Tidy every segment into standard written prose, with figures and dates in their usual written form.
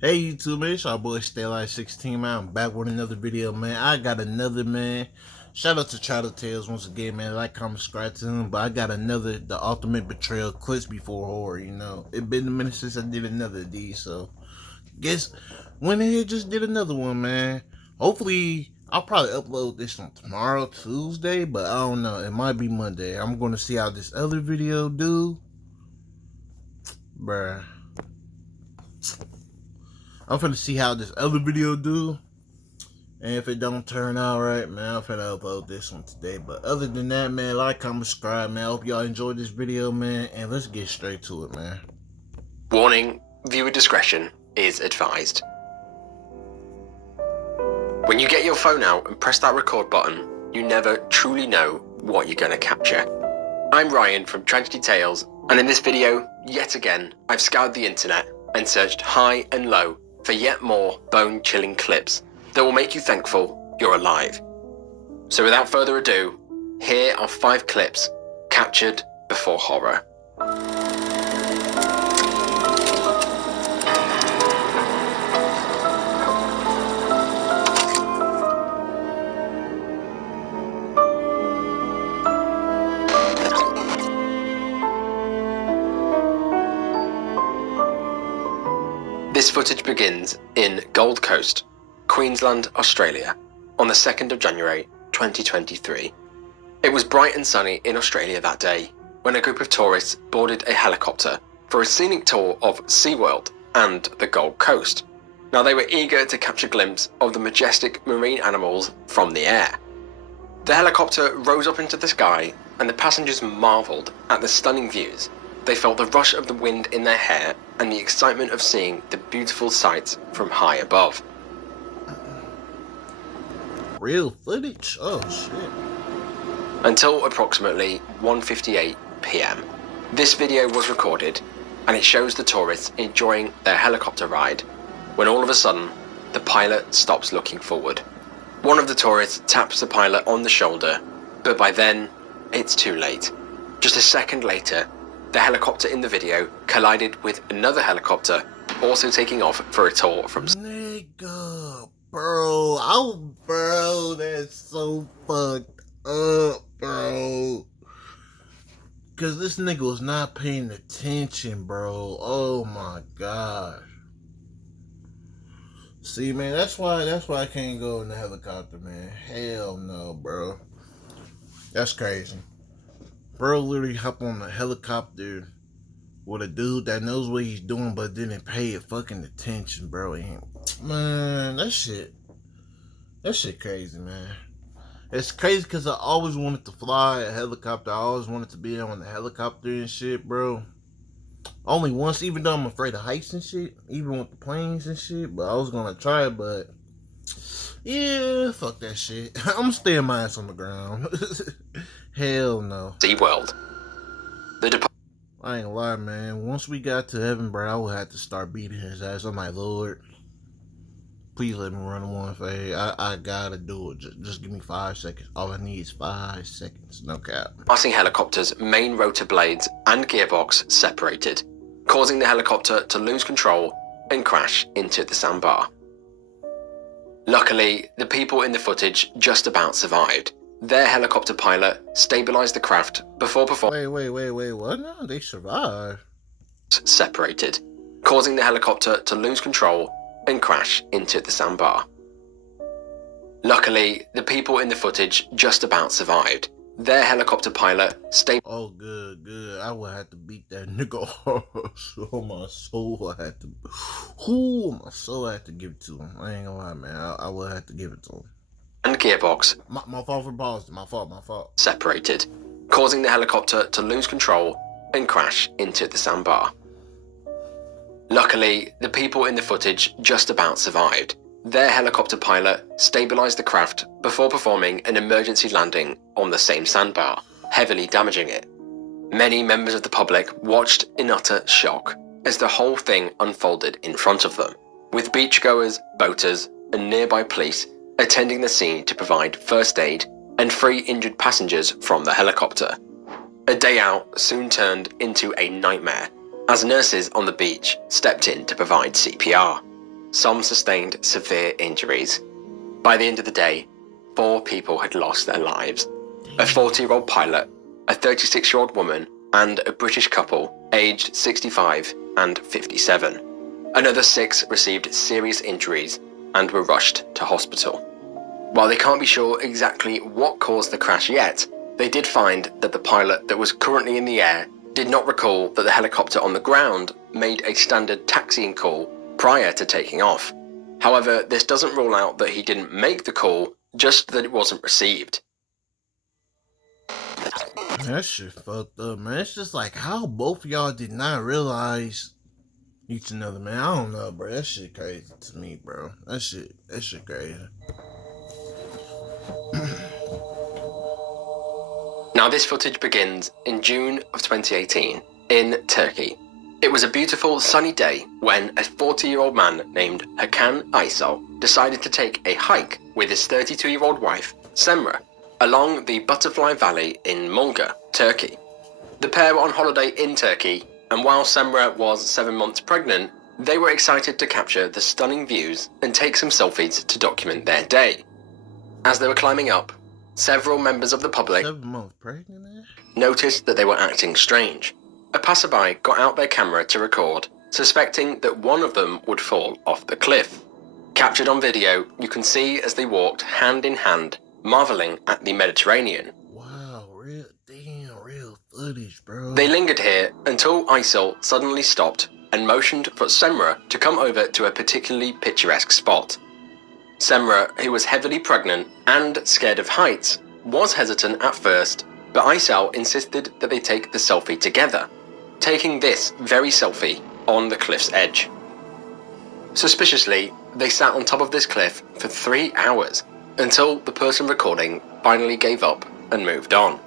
Hey YouTube, man, it's our boy Staylight16, man. I'm back with another video, man. I got another, man. Shout out to Child Tales once again, man. Like, comment, subscribe to him. But I got another, the ultimate betrayal clips before horror, you know. It been a minute since I did another of these, so guess went ahead just did another one, man. Hopefully, I'll probably upload this on tomorrow, Tuesday, but I don't know. It might be Monday. I'm gonna see how this other video do. Bruh. I'm finna see how this other video do. And if it don't turn out right, man, I'm finna upload this one today. But other than that, man, like, comment, subscribe, man. I hope y'all enjoyed this video, man. And let's get straight to it, man. Warning, viewer discretion is advised. When you get your phone out and press that record button, you never truly know what you're gonna capture. I'm Ryan from Tragedy Tales, and in this video, yet again, I've scoured the internet and searched high and low for yet more bone-chilling clips that will make you thankful you're alive. So without further ado, here are 5 clips captured before horror. This footage begins in Gold Coast, Queensland, Australia, on the 2nd of January 2023. It was bright and sunny in Australia that day when a group of tourists boarded a helicopter for a scenic tour of SeaWorld and the Gold Coast. Now they were eager to catch a glimpse of the majestic marine animals from the air. The helicopter rose up into the sky and the passengers marvelled at the stunning views. They felt the rush of the wind in their hair and the excitement of seeing the beautiful sights from high above. Real footage? Oh, shit. Until approximately 1:58 p.m. This video was recorded and it shows the tourists enjoying their helicopter ride when all of a sudden the pilot stops looking forward. One of the tourists taps the pilot on the shoulder, but by then it's too late. Just a second later, the helicopter in the video collided with another helicopter also taking off for a tour from... Nigga, bro, that's so fucked up, bro. Cause this nigga was not paying attention, bro. Oh my gosh. See, man, that's why I can't go in the helicopter, man. Hell no, bro. That's crazy. Bro literally hop on the helicopter with a dude that knows what he's doing but didn't pay it fucking attention, bro. Man, that shit crazy, man. It's crazy because I always wanted to fly a helicopter. I always wanted to be on the helicopter and shit, bro. Only once, even though I'm afraid of heights and shit, even with the planes and shit, but I was gonna try it, but yeah, fuck that shit. I'm gonna stay in my ass on the ground. Hell no. SeaWorld. I ain't gonna lie, man. Once we got to heaven, bro, I would have to start beating his ass. I'm like, Lord, please let me run one fade. I gotta do it. Just give me 5 seconds. All I need is 5 seconds. No cap. Passing helicopter's main rotor blades and gearbox separated, causing the helicopter to lose control and crash into the sandbar. Luckily, the people in the footage just about survived. Their helicopter pilot stabilized the craft before performing... Wait, what? No, they survived. Separated, causing the helicopter to lose control and crash into the sandbar. Luckily, the people in the footage just about survived. Their helicopter pilot Oh, good. I would have to beat that nigga. Oh, my soul, I had to... Ooh, my soul, I had to give it to him. I ain't gonna lie, man. I would have to give it to him. And gearbox. My fault for pausing. My fault. Separated, causing the helicopter to lose control and crash into the sandbar. Luckily, the people in the footage just about survived. Their helicopter pilot stabilized the craft before performing an emergency landing on the same sandbar, heavily damaging it. Many members of the public watched in utter shock as the whole thing unfolded in front of them, with beachgoers, boaters, and nearby police attending the scene to provide first aid and free injured passengers from the helicopter. A day out soon turned into a nightmare as nurses on the beach stepped in to provide CPR. some sustained severe injuries. By the end of the day, 4 people had lost their lives. A 40-year-old pilot, a 36-year-old woman, and a British couple aged 65 and 57. Another 6 received serious injuries and were rushed to hospital. While they can't be sure exactly what caused the crash yet, they did find that the pilot that was currently in the air did not recall that the helicopter on the ground made a standard taxiing call prior to taking off. However, this doesn't rule out that he didn't make the call, just that it wasn't received. That shit fucked up, man. It's just like how both of y'all did not realize each another, man. I don't know, bro. That shit crazy to me, bro. That shit crazy. Now this footage begins in June of 2018 in Turkey. It was a beautiful sunny day when a 40-year-old man named Hakan Aysal decided to take a hike with his 32-year-old wife, Semra, along the Butterfly Valley in Mulga, Turkey. The pair were on holiday in Turkey, and while Semra was 7 months pregnant, they were excited to capture the stunning views and take some selfies to document their day. As they were climbing up, several members of the public 7 months pregnant, man? Noticed that they were acting strange. A passerby got out their camera to record, suspecting that one of them would fall off the cliff. Captured on video, you can see as they walked hand in hand, marveling at the Mediterranean. Wow, real footage, bro. They lingered here until Aysel suddenly stopped and motioned for Semra to come over to a particularly picturesque spot. Semra, who was heavily pregnant and scared of heights, was hesitant at first, but Aysel insisted that they take the selfie together, taking this very selfie on the cliff's edge. Suspiciously, they sat on top of this cliff for 3 hours, until the person recording finally gave up and moved on.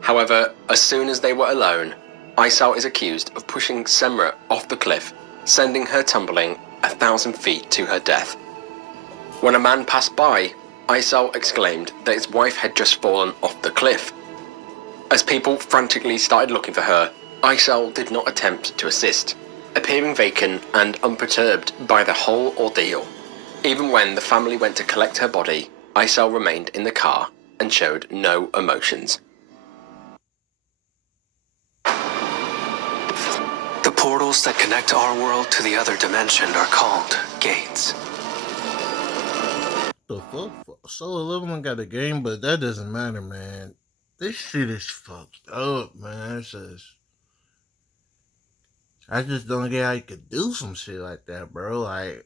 However, as soon as they were alone, Aysel is accused of pushing Semra off the cliff, sending her tumbling 1,000 feet to her death. When a man passed by, Aysel exclaimed that his wife had just fallen off the cliff. As people frantically started looking for her, Aysel did not attempt to assist, appearing vacant and unperturbed by the whole ordeal. Even when the family went to collect her body, Aysel remained in the car and showed no emotions. The portals that connect our world to the other dimension are called gates. The fuck? Solo Leveling got a game, but that doesn't matter, man. This shit is fucked up, man. It's just... I just don't get how you could do some shit like that, bro. Like,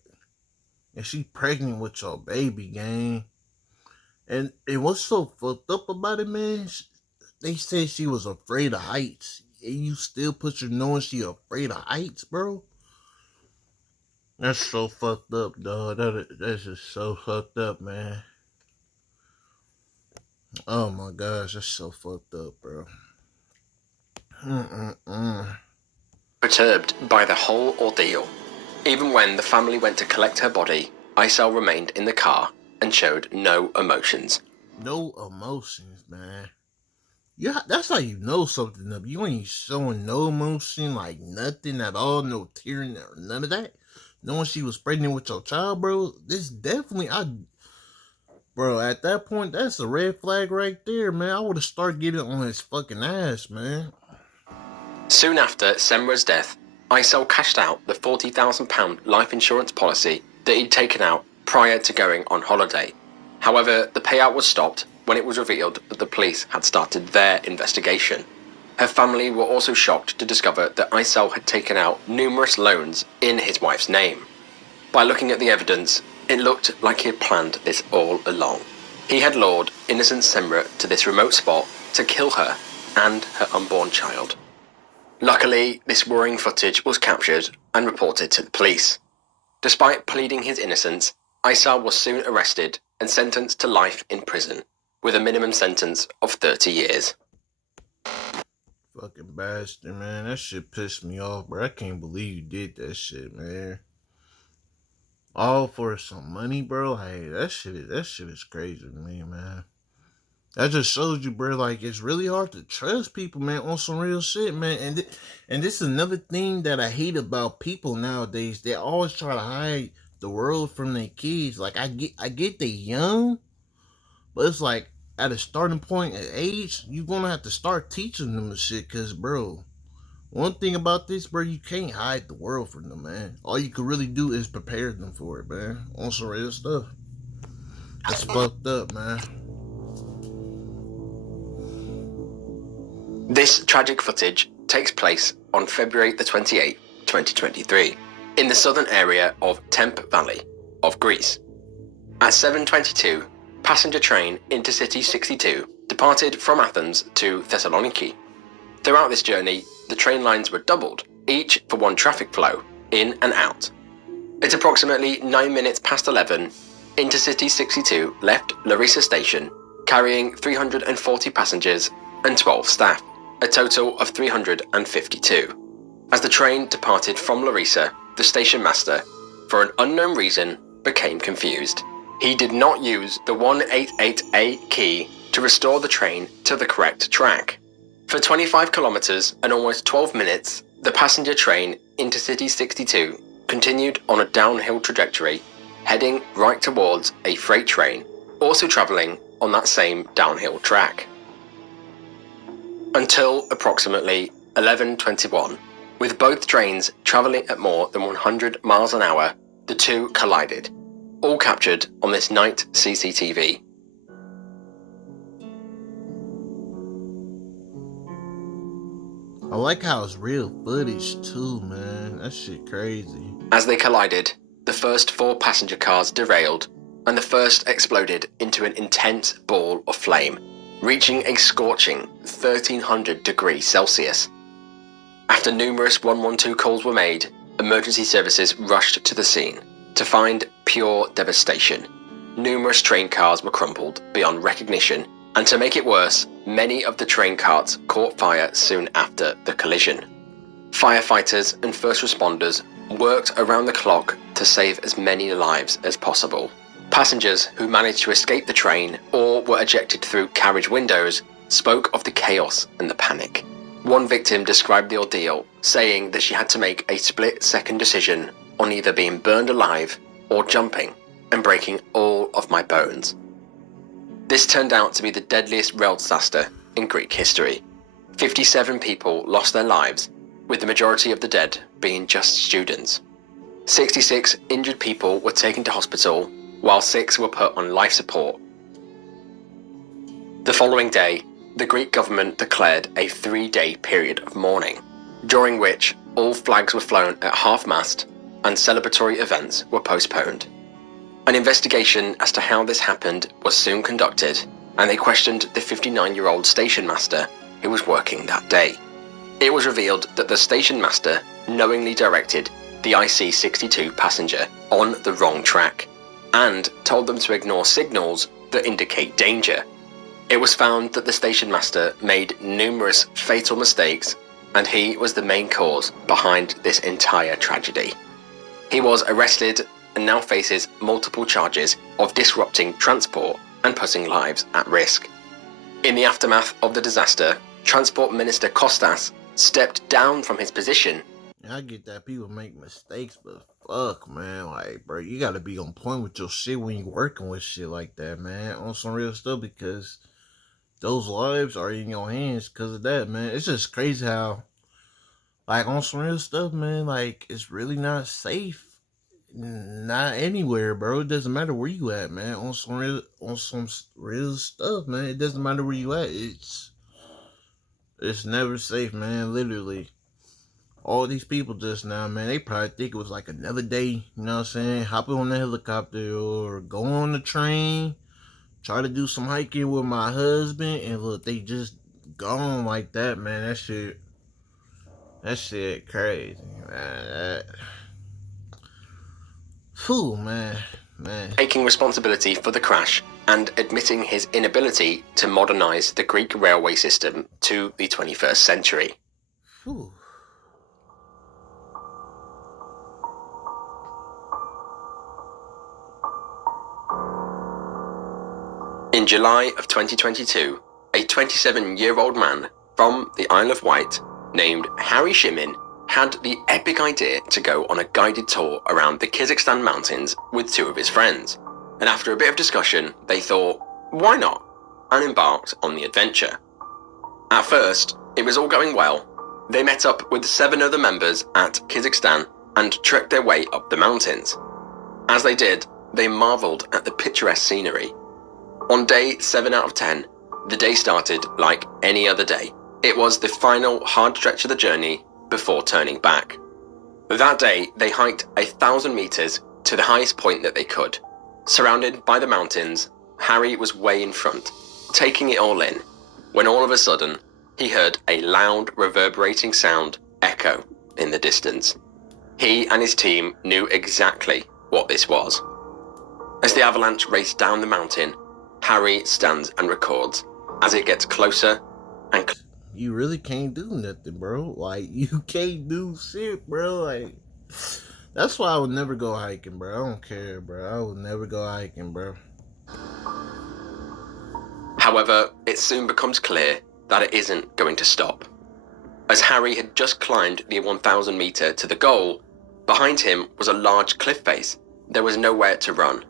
and she pregnant with your baby, gang. And what's so fucked up about it, man? They said she was afraid of heights. And you still put her knowing she afraid of heights, bro? That's so fucked up, dog. That's just so fucked up, man. Oh my gosh, that's so fucked up, bro. Perturbed by the whole ordeal. Even when the family went to collect her body, Aysel remained in the car and showed no emotions. No emotions, man. Yeah, that's how you know something up. You ain't showing no emotion, like nothing at all, no tearing or none of that. Knowing she was pregnant with your child, bro, this definitely, bro, at that point, that's a red flag right there, man. I would have started getting on his fucking ass, man. Soon after Semra's death, Aysel cashed out the £40,000 life insurance policy that he'd taken out prior to going on holiday. However, the payout was stopped when it was revealed that the police had started their investigation. Her family were also shocked to discover that Aysel had taken out numerous loans in his wife's name. By looking at the evidence, it looked like he had planned this all along. He had lured innocent Semra to this remote spot to kill her and her unborn child. Luckily, this worrying footage was captured and reported to the police. Despite pleading his innocence, Aysel was soon arrested and sentenced to life in prison, with a minimum sentence of 30 years. Fucking bastard, man. That shit pissed me off, bro. I can't believe you did that shit, man. All for some money, bro. Hey, that shit is crazy to me, man. That just shows you, bro, like, it's really hard to trust people, man, on some real shit, man. And this is another thing that I hate about people nowadays. They always try to hide the world from their kids. Like I get they young, but it's like at a starting point at age, you're gonna have to start teaching them the shit. Cause bro, one thing about this, bro, you can't hide the world from them, man. All you can really do is prepare them for it, man. On some real stuff. That's fucked up, man. This tragic footage takes place on February the 28th, 2023, in the southern area of Tempe Valley of Greece. At 7:22, passenger train Intercity 62 departed from Athens to Thessaloniki. Throughout this journey, the train lines were doubled, each for one traffic flow, in and out. At approximately 9 minutes past 11, Intercity 62 left Larissa station, carrying 340 passengers and 12 staff, a total of 352. As the train departed from Larissa, the station master, for an unknown reason, became confused. He did not use the 188A key to restore the train to the correct track. For 25 kilometers and almost 12 minutes, the passenger train Intercity 62 continued on a downhill trajectory, heading right towards a freight train, also travelling on that same downhill track. Until approximately 11:21, with both trains travelling at more than 100 miles an hour, the two collided, all captured on this night CCTV. I like how it's real footage too, man. That shit crazy. As they collided, the first 4 passenger cars derailed, and the first exploded into an intense ball of flame, reaching a scorching 1300 degrees Celsius. After numerous 112 calls were made, emergency services rushed to the scene to find pure devastation. Numerous train cars were crumpled beyond recognition, and to make it worse, many of the train carts caught fire soon after the collision. Firefighters and first responders worked around the clock to save as many lives as possible. Passengers who managed to escape the train or were ejected through carriage windows spoke of the chaos and the panic. One victim described the ordeal, saying that she had to make a split-second decision on either being burned alive or jumping and breaking all of my bones. This turned out to be the deadliest rail disaster in Greek history. 57 people lost their lives, with the majority of the dead being just students. 66 injured people were taken to hospital, while 6 were put on life support. The following day, the Greek government declared a 3-day period of mourning, during which all flags were flown at half-mast and celebratory events were postponed. An investigation as to how this happened was soon conducted, and they questioned the 59-year-old station master who was working that day. It was revealed that the station master knowingly directed the IC62 passenger on the wrong track and told them to ignore signals that indicate danger. It was found that the station master made numerous fatal mistakes, and he was the main cause behind this entire tragedy. He was arrested and now faces multiple charges of disrupting transport and putting lives at risk. In the aftermath of the disaster, Transport Minister Kostas stepped down from his position. I get that people make mistakes, but fuck, man, like, bro, you gotta be on point with your shit when you working with shit like that, man, on some real stuff, because those lives are in your hands because of that, man. It's just crazy how, like, on some real stuff, man, like, it's really not safe. Not anywhere, bro. It doesn't matter where you at, man. On some real stuff, man. It doesn't matter where you at. It's never safe, man. Literally. All these people just now, man, they probably think it was like another day, you know what I'm saying? Hopping on the helicopter or go on the train, try to do some hiking with my husband, and look, they just gone like that, man. That shit crazy, man. Whew, man. Taking responsibility for the crash and admitting his inability to modernize the Greek railway system to the 21st century. Whew. In July of 2022, a 27-year-old man from the Isle of Wight named Harry Shimin had the epic idea to go on a guided tour around the Kazakhstan mountains with two of his friends. And after a bit of discussion, they thought, why not? And embarked on the adventure. At first, it was all going well. They met up with 7 other members at Kazakhstan and trekked their way up the mountains. As they did, they marvelled at the picturesque scenery. On day 7 out of 10, the day started like any other day. It was the final hard stretch of the journey before turning back. That day, they hiked 1,000 meters to the highest point that they could. Surrounded by the mountains, Harry was way in front, taking it all in, when all of a sudden, he heard a loud, reverberating sound echo in the distance. He and his team knew exactly what this was. As the avalanche raced down the mountain, Harry stands and records as it gets closer and closer. You really can't do nothing, bro. Like, you can't do shit, bro. Like, that's why I would never go hiking, bro. I don't care, bro. I would never go hiking, bro. However, it soon becomes clear that it isn't going to stop. As Harry had just climbed the 1,000 meter to the goal, behind him was a large cliff face. There was nowhere to run.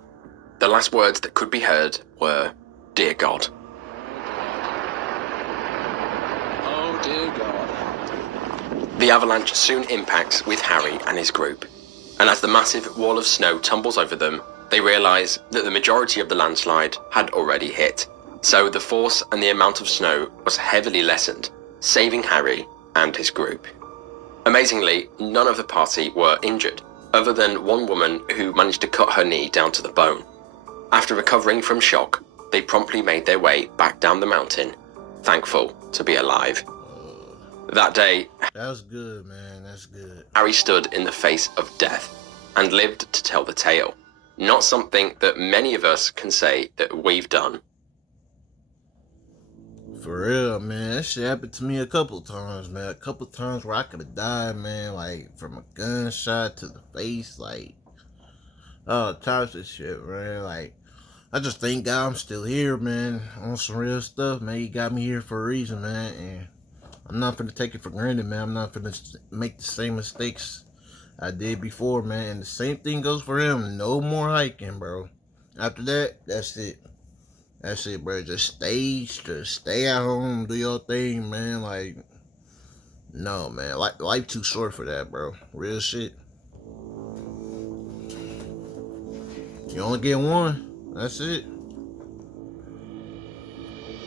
The last words that could be heard were, "Dear God." Oh, dear God. The avalanche soon impacts with Harry and his group, and as the massive wall of snow tumbles over them, they realise that the majority of the landslide had already hit. So the force and the amount of snow was heavily lessened, saving Harry and his group. Amazingly, none of the party were injured, other than one woman who managed to cut her knee down to the bone. After recovering from shock, they promptly made their way back down the mountain, thankful to be alive. That day, That's good, man. That's good. Harry stood in the face of death and lived to tell the tale. Not something that many of us can say that we've done. For real, man. That shit happened to me a couple times, man. A couple times where I could have died, man. Like, from a gunshot to the face. Like, all types of shit, man. Like, I just thank God I'm still here, man. On some real stuff, man. He got me here for a reason, man. And I'm not gonna take it for granted, man. I'm not gonna make the same mistakes I did before, man. And the same thing goes for him. No more hiking, bro. After that, that's it. That's it, bro. Just stay at home, do your thing, man. Like, no, man. Life too short for that, bro. Real shit. You only get one. That's it.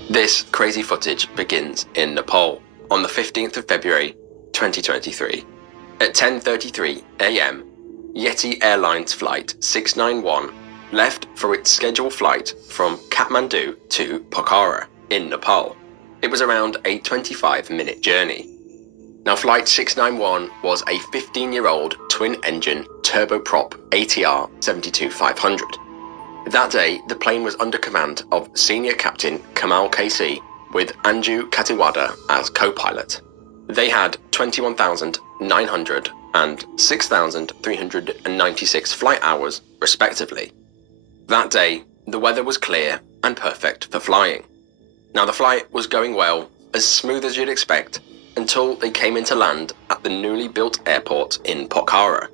This crazy footage begins in Nepal on the 15th of February, 2023. At 10:33 a.m., Yeti Airlines Flight 691 left for its scheduled flight from Kathmandu to Pokhara in Nepal. It was around a 25-minute journey. Now, Flight 691 was a 15-year-old twin-engine turboprop ATR 72-500. That day, the plane was under command of Senior Captain Kamal KC with Anju Katiwada as co-pilot. They had 21,900 and 6,396 flight hours, respectively. That day, the weather was clear and perfect for flying. Now, the flight was going well, as smooth as you'd expect, until they came into land at the newly built airport in Pokhara.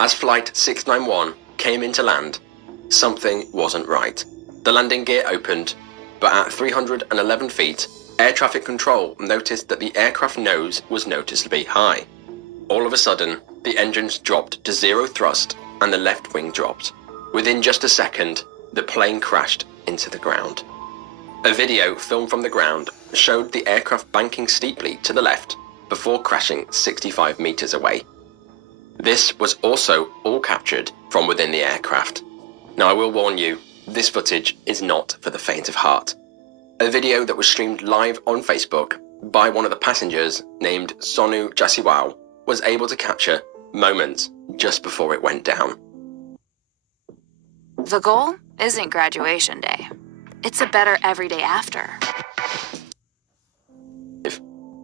As Flight 691 came into land, something wasn't right. The landing gear opened, but at 311 feet, air traffic control noticed that the aircraft nose was noticeably high. All of a sudden, the engines dropped to zero thrust and the left wing dropped. Within just a second, the plane crashed into the ground. A video filmed from the ground showed the aircraft banking steeply to the left before crashing 65 meters away. This was also all captured from within the aircraft. Now, I will warn you, this footage is not for the faint of heart. A video that was streamed live on Facebook by one of the passengers named Sonu Jasiwal was able to capture moments just before it went down. The goal isn't graduation day. It's a better every day after.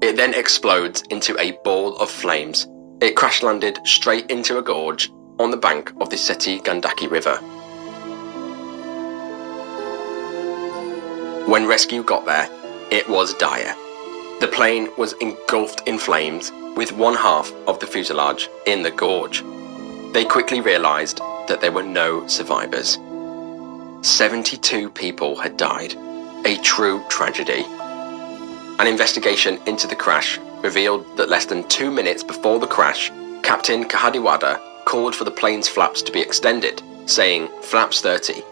It then explodes into a ball of flames. It crash-landed straight into a gorge on the bank of the Seti Gandaki River. When rescue got there, it was dire. The plane was engulfed in flames, with one half of the fuselage in the gorge. They quickly realized that there were no survivors. 72 people had died, a true tragedy. An investigation into the crash revealed that less than 2 minutes before the crash, Captain Kahadiwada called for the plane's flaps to be extended, saying flaps 30.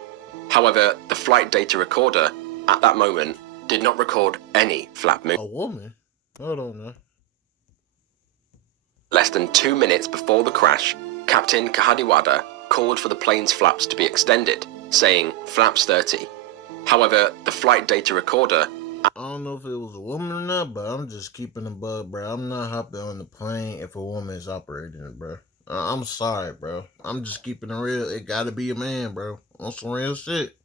However, the flight data recorder at that moment did not record any flap movement. A woman? Hold on now. Less than 2 minutes before the crash, Captain Kahadiwada called for the plane's flaps to be extended, saying flaps 30. However, the flight data recorder... I don't know if it was a woman or not, but I'm just keeping the bug, bro. I'm not hopping on the plane if a woman is operating it, bro. I'm sorry, bro. I'm just keeping it real. It gotta be a man, bro. On some real shit.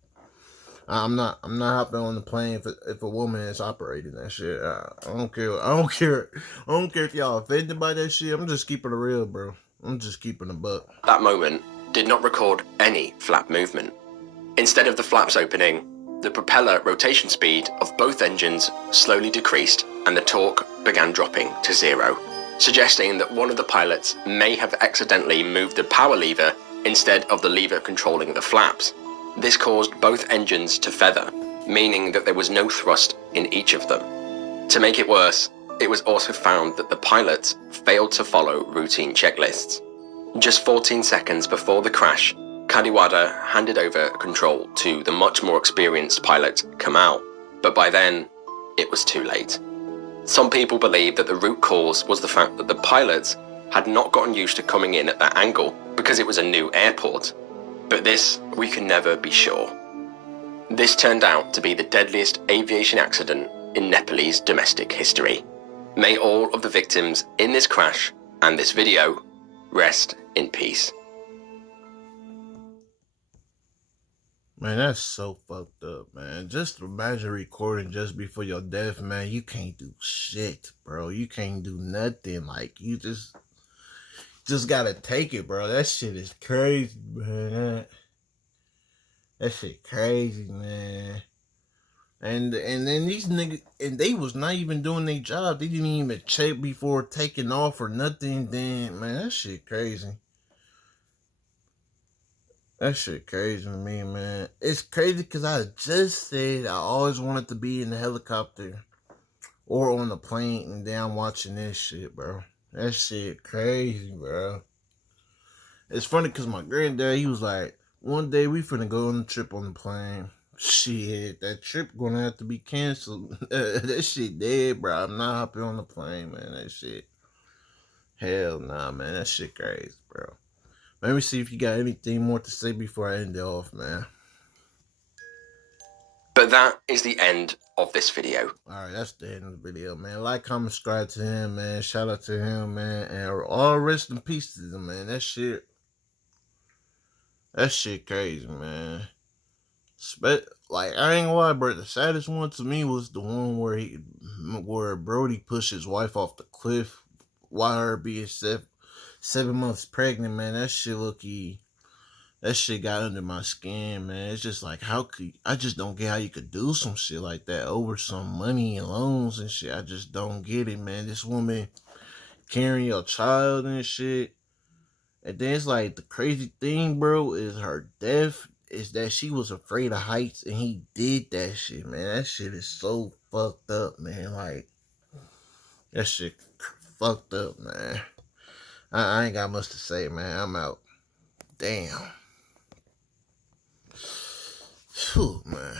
I'm not hopping on the plane if a woman is operating that shit. I don't care. I don't care if y'all offended by that shit. I'm just keeping it real, bro. I'm just keeping a buck. That moment did not record any flap movement. Instead of the flaps opening, the propeller rotation speed of both engines slowly decreased and the torque began dropping to 0, suggesting that one of the pilots may have accidentally moved the power lever instead of the lever controlling the flaps. This caused both engines to feather, meaning that there was no thrust in each of them. To make it worse, it was also found that the pilots failed to follow routine checklists. Just 14 seconds before the crash, Kadiwada handed over control to the much more experienced pilot, Kamal, but by then, it was too late. Some people believe that the root cause was the fact that the pilots had not gotten used to coming in at that angle because it was a new airport. But this, we can never be sure. This turned out to be the deadliest aviation accident in Nepalese domestic history. May all of the victims in this crash and this video rest in peace. Man, that's so fucked up, man. Just imagine recording just before your death, man. You can't do shit, bro. You can't do nothing. Like, you just gotta take it, bro. That shit is crazy, man. That shit crazy, man. And then these niggas, and they was not even doing their job. They didn't even check before taking off or nothing. Then, man, that shit crazy. That shit crazy to me, man. It's crazy because I just said I always wanted to be in the helicopter or on the plane, and then I'm watching this shit, bro. That shit crazy, bro. It's funny because my granddad, he was like, one day we finna go on a trip on the plane. Shit, that trip gonna have to be canceled. That shit dead, bro. I'm not hopping on the plane, man. That shit. Hell nah, man. That shit crazy, bro. Let me see if you got anything more to say before I end it off, man. But that is the end of this video. Alright, that's the end of the video, man. Like, comment, subscribe to him, man. Shout out to him, man. And all rest in peace to him, man. That shit crazy, man. Like, I ain't gonna lie, bro. The saddest one to me was the one where Brody pushed his wife off the cliff while her being 7 months pregnant, man. That shit got under my skin, man. It's just like, I just don't get how you could do some shit like that over some money and loans and shit. I just don't get it, man. This woman carrying your child and shit. And then it's like, the crazy thing, bro, is her death is that she was afraid of heights and he did that shit, man. That shit is so fucked up, man. Like, that shit fucked up, man. I ain't got much to say, man. I'm out. Damn. Whew, man.